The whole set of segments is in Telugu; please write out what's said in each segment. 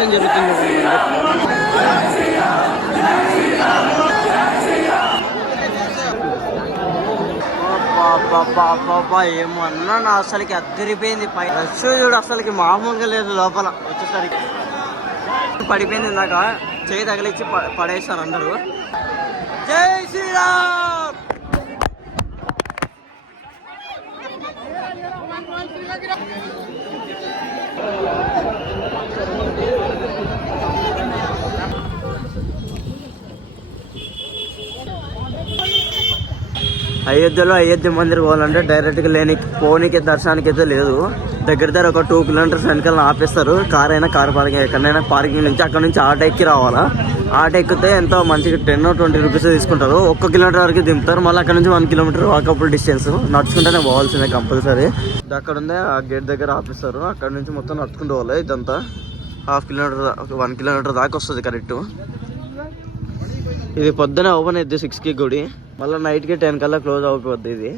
ప్రదర్శన జరుగుతుంది. ఏమన్నా నా అసలుకి అద్దరిపోయింది. పై రష్ చూడు అసలుకి మామూలుగా లేదు లోపల. వచ్చేసరికి పడిపోయింది ఇందాక. చేయి తగిలిచ్చి పడేశారు అందరూ. జై శ్రీరామ్! అయోధ్యలో అయోధ్య మందిర్ పోవాలంటే డైరెక్ట్గా లేని పోనీకి దర్శనానికి అయితే లేదు. దగ్గర దగ్గర ఒక టూ కిలోమీటర్స్ వెనకాల ఆపేస్తారు. కార్ అయినా కార్ పార్కింగ్ ఎక్కడైనా పార్కింగ్ నుంచి అక్కడ నుంచి ఆటో ఎక్కి రావాలా? ఆటో ఎక్కితే ఎంతో మంచిగా టెన్ ట్వంటీ రూపీస్ తీసుకుంటారు. ఒక్క కిలోమీటర్ వరకు దింపుతారు. మళ్ళీ అక్కడ నుంచి వన్ కిలోమీటర్ వాకబుల్ డిస్టెన్స్ నడుచుకుంటేనే పోవాల్సిందే కంపల్సరీ అక్కడ ఉంది ఆ గేట్ దగ్గర ఆపిస్తారు. అక్కడ నుంచి మొత్తం నడుచుకుంటూ పోవాలి. ఇదంతా హాఫ్ కిలోమీటర్ వన్ కిలోమీటర్ దాకా వస్తుంది కరెక్ట్ ఇది పొద్దున ఓపెన్ అయింది సిక్స్కి గుడి. మళ్ళీ నైట్కి టెన్ కల్లా క్లోజ్ అయిపోద్ది ఇది.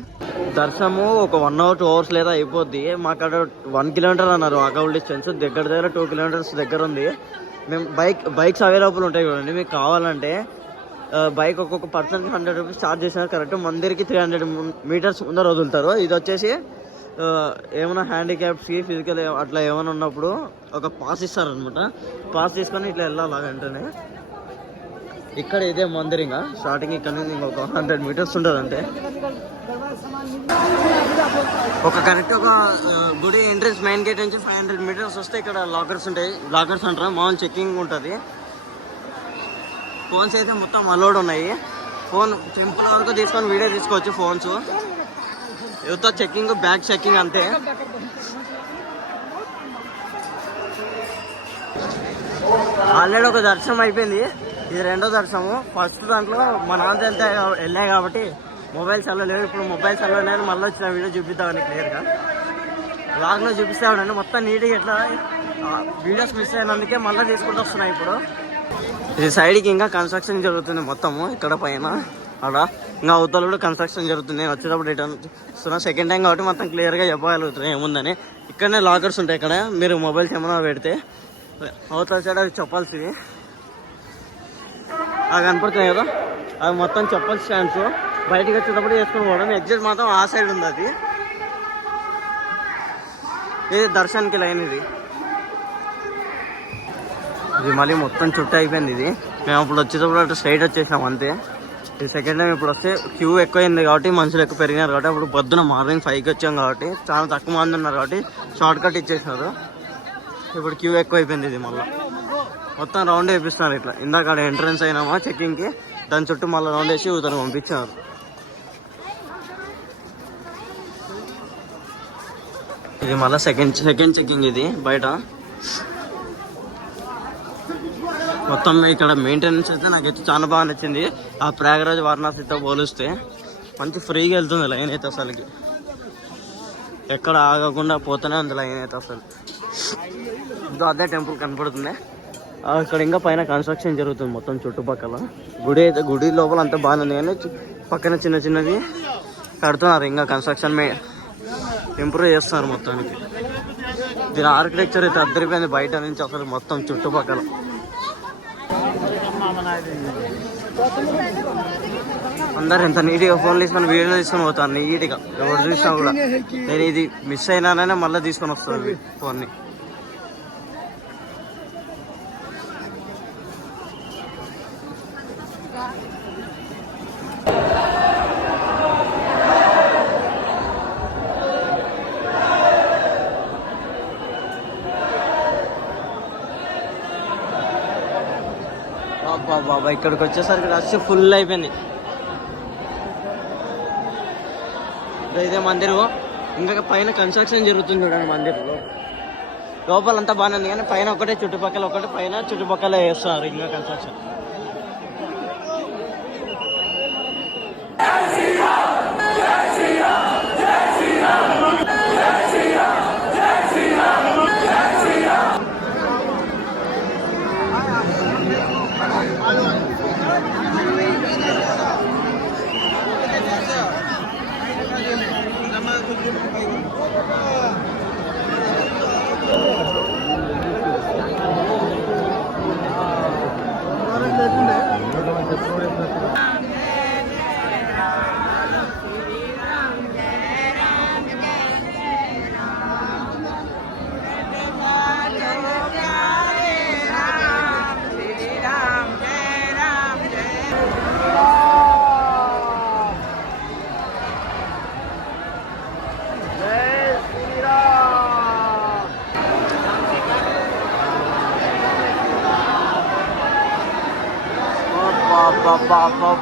దర్శనము ఒక వన్ అవర్ టూ అవర్స్ లేదా అయిపోద్ది. మాకు అక్కడ వన్ కిలోమీటర్ అన్నారు వాకబుల్ డిస్టెన్స్ దగ్గర దగ్గర టూ కిలోమీటర్స్ దగ్గర ఉంది. మేము బైక్ బైక్స్ అవైలబుల్ ఉంటాయి చూడండి మీకు కావాలంటే బైక్ ఒక్కొక్క పర్సన్కి హండ్రెడ్ రూపీస్ ఛార్జ్ చేసినారు కరెక్ట్ మందిరికి త్రీ హండ్రెడ్ మీటర్స్ ముందర వదులుతారు. ఇది వచ్చేసి ఏమైనా హ్యాండిక్యాప్స్కి ఫిజికల్ అట్లా ఏమైనా ఉన్నప్పుడు ఒక పాస్ ఇస్తారనమాట పాస్ తీసుకొని ఇట్లా వెళ్ళాలి వెంటనే ఇక్కడ ఇదే మందిరంగా. స్టార్టింగ్ ఇక్కడ నుంచి ఇంకొక హండ్రెడ్ మీటర్స్ ఉంటుంది అంటే ఒక కరెక్ట్ ఒక గుడి ఎంట్రన్స్ మెయిన్ గేట్ నుంచి ఫైవ్ హండ్రెడ్ మీటర్స్ వస్తే ఇక్కడ లాకర్స్ ఉంటాయి. లాకర్స్ అంటారు? మామూలు చెక్కింగ్ ఉంటుంది. ఫోన్స్ అయితే మొత్తం అలౌడ్ ఉన్నాయి. ఫోన్ టెంపుల్ వరకు తీసుకొని వీడియో తీసుకోవచ్చు ఫోన్స్ యువత చెక్కింగ్ బ్యాగ్ చెక్కింగ్ అంతే. ఆల్రెడీ ఒక దర్శనం అయిపోయింది. ఇది రెండో దర్శనము. ఫస్ట్ దాంట్లో మా నాన్న వెళ్తే వెళ్ళాయి కాబట్టి మొబైల్స్ అలా లేవు. ఇప్పుడు మొబైల్స్ అలా లేదు మళ్ళీ వచ్చిన వీడియో చూపిద్దామని క్లియర్గా బ్లాగ్లో చూపిస్తామండి మొత్తం నీట్గా ఎట్లా వీడియోస్ మిస్ అయినందుకే మళ్ళీ తీసుకుంటూ వస్తున్నాయి ఇప్పుడు. ఇది సైడ్కి ఇంకా కన్స్ట్రక్షన్ జరుగుతుంది మొత్తము ఇక్కడ పైన. అక్కడ ఇంకా అవతల కూడా కన్స్ట్రక్షన్ జరుగుతుంది. నేను వచ్చేటప్పుడు రిటర్న్ వస్తున్నా. సెకండ్ టైం కాబట్టి మొత్తం క్లియర్గా చెప్పగలుగుతున్నాను ఏముందని. ఇక్కడనే లాకర్స్ ఉంటాయి ఇక్కడ. మీరు మొబైల్స్ ఏమైనా పెడితే అవతల సైడ్ అవి చెప్పాల్సివి అవి కనపడుతున్నాయి కదా? అవి మొత్తం చెప్పల్ స్టాండ్స్ బయటకు వచ్చేటప్పుడు వేసుకుని పోవడం. ఎగ్జిట్ మాత్రం ఆ సైడ్ ఉంది అది. ఇది దర్శన్కి లైన్ ఇది. ఇది మళ్ళీ మొత్తం చుట్టూ అయిపోయింది ఇది. మేము అప్పుడు వచ్చేటప్పుడు అటు స్ట్రైట్ వచ్చేసాం అంతే. ఈ సెకండ్ టైం ఇప్పుడు వస్తే క్యూ ఎక్కువైంది కాబట్టి మనుషులు ఎక్కువ పెరిగినారు కాబట్టి అప్పుడు పొద్దున మార్నింగ్ ఫైవ్కి వచ్చాం కాబట్టి చాలా తక్కువ మంది ఉన్నారు కాబట్టి షార్ట్ కట్ ఇచ్చేసినారు. ఇప్పుడు క్యూ ఎక్కువ అయిపోయింది ఇది మళ్ళీ. మొత్తం రౌండ్ వేపిస్తున్నారు ఇట్లా. ఇందాక ఎంట్రన్స్ అయినామా చెక్కింగ్కి దాని చుట్టూ మళ్ళీ రౌండ్ వేసి ఇతను పంపించారు. ఇది మళ్ళీ సెకండ్ సెకండ్ చెక్కింగ్ ఇది బయట. మొత్తం ఇక్కడ మెయింటెనెన్స్ అయితే నాకైతే చాలా బాగా నచ్చింది. ఆ ప్రయాగరాజ్ వారణాసితో పోలిస్తే మంచి ఫ్రీగా వెళ్తుంది లైన్ అయితే అసలుకి. ఎక్కడ ఆగకుండా పోతూనే ఉంది లైన్ అయితే అసలు. ఇదో అదే టెంపుల్ కనపడుతుంది. ఇక్కడ ఇంకా పైన కన్స్ట్రక్షన్ జరుగుతుంది మొత్తం చుట్టుపక్కల. గుడి అయితే గుడి లోపల అంతా బాగానే ఉంది కానీ పక్కన చిన్న చిన్నవి కడుతున్నారు. ఇంకా కన్స్ట్రక్షన్ మే ఇంప్రూవ్ చేస్తున్నారు మొత్తానికి. దీని ఆర్కిటెక్చర్ అయితే అద్దరిపోయింది బయట నుంచి అసలు మొత్తం చుట్టుపక్కల. అందరు ఎంత నీట్గా ఫోన్ తీసుకొని వీడియో తీసుకొని పోతారు. నీట్గా. ఎవరు చూసినా కూడా. నేను ఇది మిస్ అయినాననే మళ్ళీ తీసుకొని వస్తాను. ఫోన్ని బాబా ఇక్కడికి వచ్చేసరికి రష్ ఫుల్ అయిపోయింది. ఇదే మందిరం. ఇంకా పైన కన్స్ట్రక్షన్ జరుగుతుంది చూడండి మందిరంలో లోపలంతా బాగానే ఉంది కానీ పైన ఒకటే చుట్టుపక్కల ఒకటి పైన చుట్టుపక్కల వేస్తున్నారు ఇంకా కన్స్ట్రక్షన్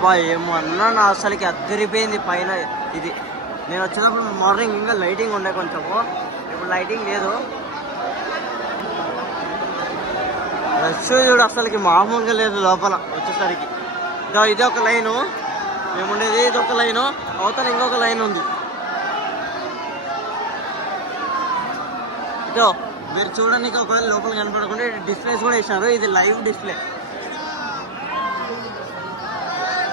అబ్బా ఏమన్నా నా అసలుకి అద్దరిపోయింది పైన ఇది. నేను వచ్చినప్పుడు మార్నింగ్ ఇంకా లైటింగ్ ఉండే కొంచెము ఇప్పుడు లైటింగ్ లేదు. రష్ చూడు అసలుకి మామూలుగా లేదు లోపల వచ్చేసరికి. ఇదో ఇది ఒక లైను. మేముండేది ఇది ఒక లైను. అవతల ఇంకొక లైన్ ఉంది. ఇదో మీరు చూడడానికి ఒకవేళ లోపల కనపడకుండా డిస్ప్లేస్ కూడా వేసినారు. ఇది లైవ్ డిస్ప్లే.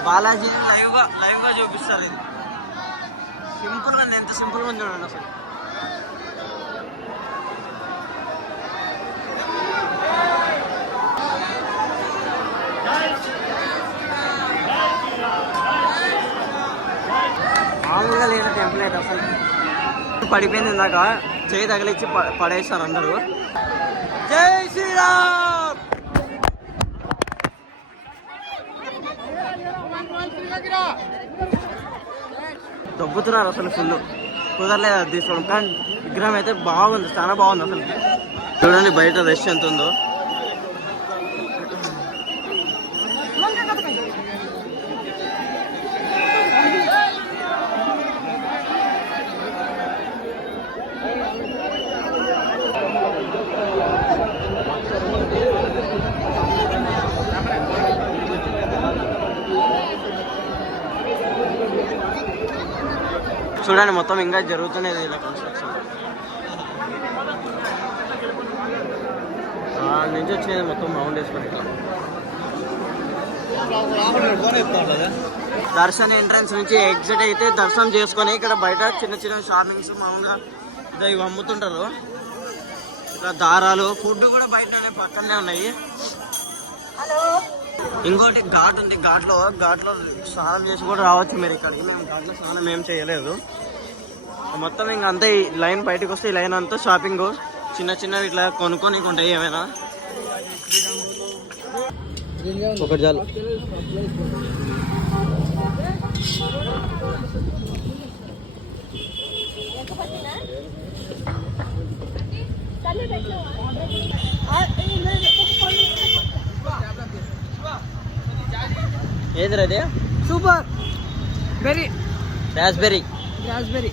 బాలాజీ లైవ్గా లైవ్గా చూపిస్తారు ఇది. సింపుల్గా ఎంత సింపుల్గా చూడండి అసలు. మామూలుగా లేదు టెంప్లెట్ అసలు. పడిపోయింది ఇందాక. చేయి తగిలిచ్చి ప- పడేస్తారు అందరూ. జై శ్రీరామ్! దొబ్బుతున్నారు అసలు ఫుల్. కుదరలేదు అది తీసుకోవడం. కానీ విగ్రహం అయితే బాగుంది చాలా బాగుంది అసలు. చూడండి బయట రష్ ఎంత ఉందో. చూడండి మొత్తం ఇంకా జరుగుతున్నది ఇలా కన్స్ట్రక్షన్ నుంచి వచ్చేది మొత్తం రౌండ్ వేసుకొని ఇట్లా దర్శన్ ఎంట్రన్స్ నుంచి ఎగ్జిట్ అయితే దర్శనం చేసుకొని ఇక్కడ బయట చిన్న చిన్న షాపింగ్స్ మామూలుగా ఇవి అమ్ముతుంటారు. ఇట్లా దారాలు ఫుడ్ కూడా బయటనే పక్కనే ఉన్నాయి. ఇంకోటి ఘాట్ ఉంది. ఘాట్లో ఘాట్లో స్నానం చేసి కూడా రావచ్చు మీరు ఇక్కడికి. మేము ఘాట్లో స్నానం ఏం చేయలేదు. మొత్తం ఇంక అంతా ఈ లైన్ బయటకు వస్తే ఈ లైన్ అంతా షాపింగ్. చిన్న చిన్నవి ఇట్లా కొనుక్కొని ఉంటాయి ఏమైనా. ఒకటి చాలు. ఏంది అది సూపర్. Very raspberry raspberry